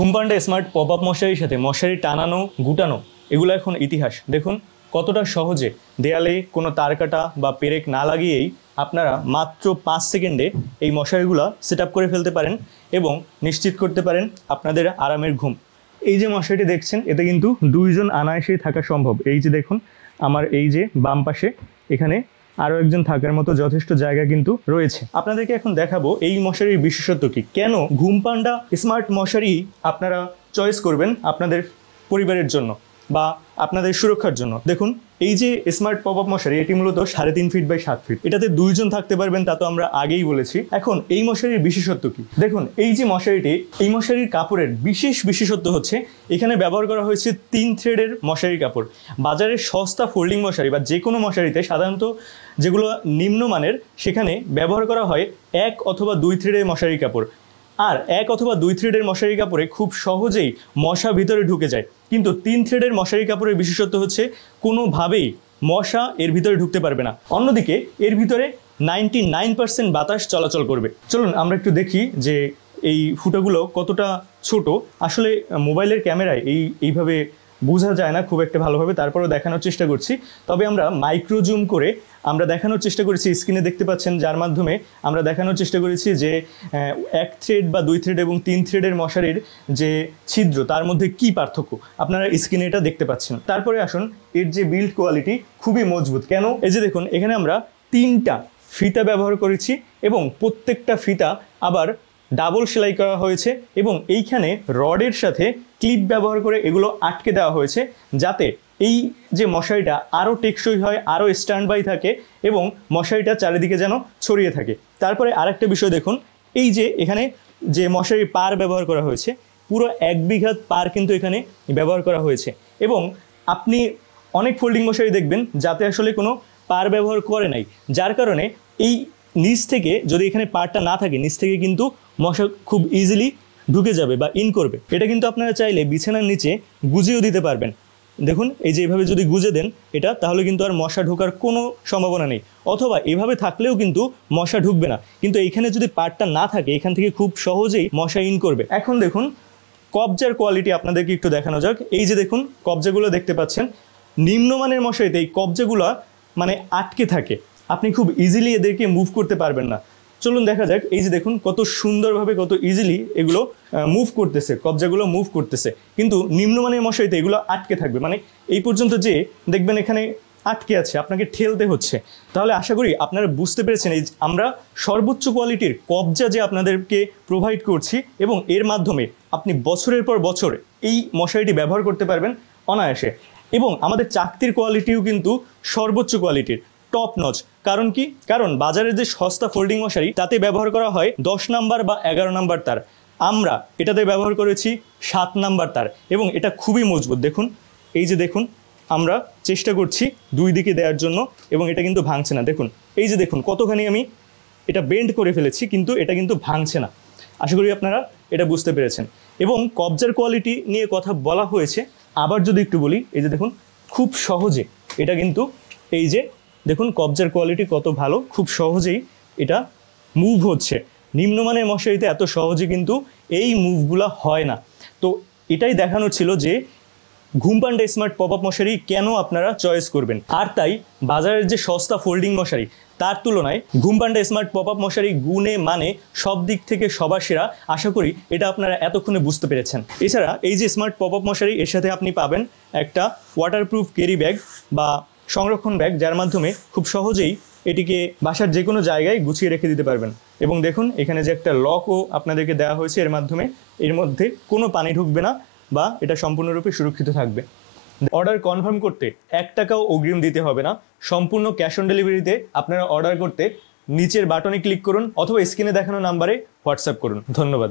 ঘুম পান্ডা smart pop up মশারির সাথে মশারি টানানো গুটানো এগুলো এখন ইতিহাস। দেখুন কতটা সহজে দেয়ালে কোনো তার কাটা বা পেরেক না লাগিয়েই আপনারা মাত্র 5 সেকেন্ডে এই মশারিগুলো সেট আপ করে ফেলতে পারেন এবং নিশ্চিত করতে পারেন আপনাদের আরামের ঘুম। এই যে মশারিটি দেখছেন এতে কিন্তু দুইজন অনায়াসেই থাকা সম্ভব। এই যে দেখুন আমার এই যে বাম পাশে এখানে আরও একজন থাকার মতো যথেষ্ট জায়গা কিন্তু রয়েছে। আপনাদেরকে এখন দেখাবো এই মশারির বিশেষত্ব কি, কেন ঘুম পান্ডা স্মার্ট মশারি আপনারা চয়েস করবেন আপনাদের পরিবারের জন্য বা আপনাদের সুরক্ষার জন্য। দেখুন এই যে স্মার্ট পপ আপ মশারি এটি মূলত 3.5 ফিট বাই 7 ফিট, এটাতে দুইজন থাকতে পারবেন, তা তো আমরা আগেই বলেছি। এখন এই মশারির বিশেষত্ব কি দেখুন, এই যে মশারিটি, এই মশারির কাপড়ের বিশেষত্ব হচ্ছে এখানে ব্যবহার করা হয়েছে 3 থ্রেডের মশারির কাপড়। বাজারের সস্তা ফোল্ডিং মশারি বা যে কোনো মশারিতে সাধারণত যেগুলো নিম্নমানের সেখানে ব্যবহার করা হয় 1 অথবা 2 থ্রেডের মশারির কাপড়, আর 1 অথবা 2 থ্রেডের মশারি কাপড়ে খুব সহজেই মশা ভিতরে ঢুকে যায়। কিন্তু 3 থ্রেডের মশারি কাপড়ের বিশেষত্ব হচ্ছে কোনোভাবেই মশা এর ভিতরে ঢুকতে পারবে না। অন্যদিকে এর ভিতরে 99% বাতাস চলাচল করবে। চলুন আমরা একটু দেখি যে এই ফুটাগুলো কতটা ছোট। আসলে মোবাইলের ক্যামেরায় এইভাবে বোঝা যায় না খুব একটা ভালোভাবে, তারপরেও দেখানোর চেষ্টা করছি। তবে আমরা মাইক্রো জুম করে আমরা দেখানোর চেষ্টা করেছি, স্ক্রিনে দেখতে পাচ্ছেন, যার মাধ্যমে আমরা দেখানোর চেষ্টা করেছি যে 1 থ্রেড বা 2 থ্রেড এবং 3 থ্রেডের মশারির যে ছিদ্র তার মধ্যে কি পার্থক্য আপনারা স্ক্রিনে এটা দেখতে পাচ্ছেন। তারপরে আসুন এর যে বিল্ড কোয়ালিটি খুবই মজবুত। কেন, এই যে দেখুন এখানে আমরা 3টা ফিতা ব্যবহার করেছি এবং প্রত্যেকটা ফিতা আবার ডাবল সেলাই করা হয়েছে এবং এইখানে রডের সাথে ক্লিপ ব্যবহার করে এগুলো আটকে দেওয়া হয়েছে, যাতে এই যে মশারিটা আরও টেকসই হয়, আরও স্ট্যান্ড বাই থাকে এবং মশারিটা চারিদিকে যেন ছড়িয়ে থাকে। তারপরে আরেকটা বিষয় দেখুন, এই যে এখানে যে মশারির পার ব্যবহার করা হয়েছে পুরো 1 বিঘা পার কিন্তু এখানে ব্যবহার করা হয়েছে। এবং আপনি অনেক ফোল্ডিং মশারি দেখবেন যাতে আসলে কোনো পার ব্যবহার করে নাই, যার কারণে এই নিচ থেকে যদি এখানে পারটা না থাকে নিচ থেকে কিন্তু মশা খুব ইজিলি ঢুকে যাবে বা ইন করবে। এটা কিন্তু আপনারা চাইলে বিছানার নিচে গুজিয়েও দিতে পারবেন। দেখুন এই যে এইভাবে যদি গুজে দেন এটা, তাহলে কিন্তু আর মশা ঢোকার কোনো সম্ভাবনা নেই, অথবা এভাবে থাকলেও কিন্তু মশা ঢুকবে না। কিন্তু এইখানে যদি পার্টটা না থাকে এখান থেকে খুব সহজেই মশা ইন করবে। এখন দেখুন কবজার কোয়ালিটি আপনাদেরকে একটু দেখানো যাক। এই যে দেখুন কবজাগুলো দেখতে পাচ্ছেন, নিম্নমানের মশারিতে এই কবজাগুলো মানে আটকে থাকে, আপনি খুব ইজিলি এদেরকে মুভ করতে পারবেন না। চলুন দেখা যাক। এই যে দেখুন কত সুন্দরভাবে কত ইজিলি এগুলো মুভ করতেছে, কবজাগুলো মুভ করতেছে, কিন্তু নিম্নমানের মশারিতে এগুলো আটকে থাকবে, মানে এই পর্যন্ত যে দেখবেন এখানে আটকে আছে, আপনাকে ঠেলতে হচ্ছে। তাহলে আশা করি আপনারা বুঝতে পেরেছেন এই আমরা সর্বোচ্চ কোয়ালিটির কবজা যে আপনাদেরকে প্রোভাইড করছি এবং এর মাধ্যমে আপনি বছরের পর বছর এই মশারিটি ব্যবহার করতে পারবেন অনায়াসে। এবং আমাদের চাকতির কোয়ালিটিও কিন্তু সর্বোচ্চ কোয়ালিটির, টপ নচ। কারণ কি, কারণ বাজারের যে সস্তা ফোল্ডিং মশারি তাতে ব্যবহার করা হয় 10 নাম্বার বা 11 নাম্বার তার, আমরা এটাতে ব্যবহার করেছি 7 নাম্বার তার এবং এটা খুবই মজবুত। দেখুন এই যে দেখুন আমরা চেষ্টা করছি 2 দিকে দেওয়ার জন্য এবং এটা কিন্তু ভাঙছে না। দেখুন এই যে দেখুন কতখানি আমি এটা বেন্ড করে ফেলেছি কিন্তু এটা কিন্তু ভাঙছে না। আশা করি আপনারা এটা বুঝতে পেরেছেন। এবং কবজার কোয়ালিটি নিয়ে কথা বলা হয়েছে, আবার যদি একটু বলি, এই যে দেখুন খুব সহজে এটা কিন্তু এই যে দেখুন কবজার কোয়ালিটি কত ভালো, খুব সহজেই এটা মুভ হচ্ছে। নিম্নমানের মশারিতে এত সহজে কিন্তু এই মুভগুলো হয় না। তো এটাই দেখানো ছিল যে ঘুম পান্ডা স্মার্ট পপ আপ মশারি কেন আপনারা চয়েস করবেন। আর তাই বাজারের যে সস্তা ফোল্ডিং মশারি তার তুলনায় ঘুম পান্ডা স্মার্ট পপ আপ মশারি গুণে মানে সব দিক থেকে সবার সেরা। আশা করি এটা আপনারা এতক্ষণে বুঝতে পেরেছেন। এছাড়া এই যে স্মার্ট পপ আপ মশারি, এর সাথে আপনি পাবেন একটা ওয়াটারপ্রুফ ক্যারি ব্যাগ বা সংরক্ষণ ব্যাগ, যার মাধ্যমে খুব সহজেই এটিকে বাসার যে কোনো জায়গায় গুছিয়ে রেখে দিতে পারবেন। এবং দেখুন এখানে যে একটা লকও আপনাদেরকে দেওয়া হয়েছে, এর মাধ্যমে এর মধ্যে কোনো পানি ঢুকবে না বা এটা সম্পূর্ণরূপে সুরক্ষিত থাকবে। অর্ডার কনফার্ম করতে 1 টাকাও অগ্রিম দিতে হবে না, সম্পূর্ণ ক্যাশ অন ডেলিভারিতে আপনারা অর্ডার করতে নিচের বাটনে ক্লিক করুন অথবা স্ক্রিনে দেখানো নাম্বারে হোয়াটসঅ্যাপ করুন। ধন্যবাদ।